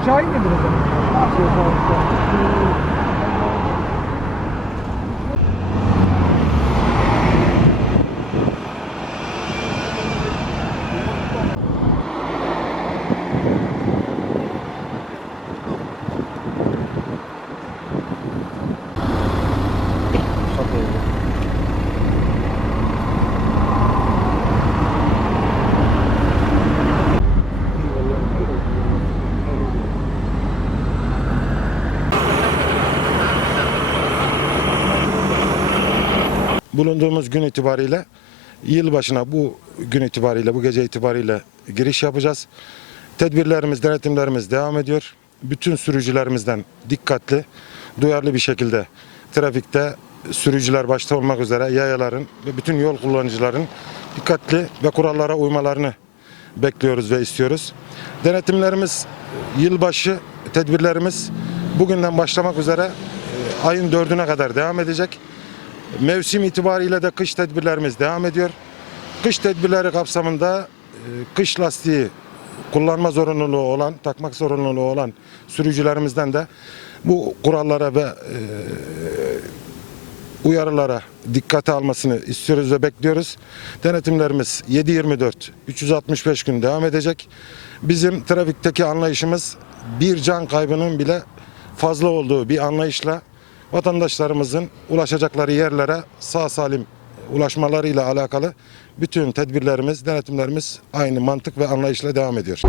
Çay nedir o zaman? Afiyet olsun. Bulunduğumuz gün itibariyle yılbaşına bu gün itibariyle, bu gece itibariyle giriş yapacağız. Tedbirlerimiz, denetimlerimiz devam ediyor. Bütün sürücülerimizden dikkatli, duyarlı bir şekilde trafikte sürücüler başta olmak üzere yayaların ve bütün yol kullanıcıların dikkatli ve kurallara uymalarını bekliyoruz ve istiyoruz. Denetimlerimiz yılbaşı tedbirlerimiz bugünden başlamak üzere e, ayın dördüne kadar devam edecek. Mevsim itibariyle de kış tedbirlerimiz devam ediyor. Kış tedbirleri kapsamında e, kış lastiği kullanma zorunluluğu olan, takmak zorunluluğu olan sürücülerimizden de bu kurallara ve e, uyarılara dikkate almasını istiyoruz ve bekliyoruz. Denetimlerimiz 7-24, 365 gün devam edecek. Bizim trafikteki anlayışımız bir can kaybının bile fazla olduğu bir anlayışla vatandaşlarımızın ulaşacakları yerlere sağ salim ulaşmalarıyla alakalı bütün tedbirlerimiz, denetimlerimiz aynı mantık ve anlayışla devam ediyor.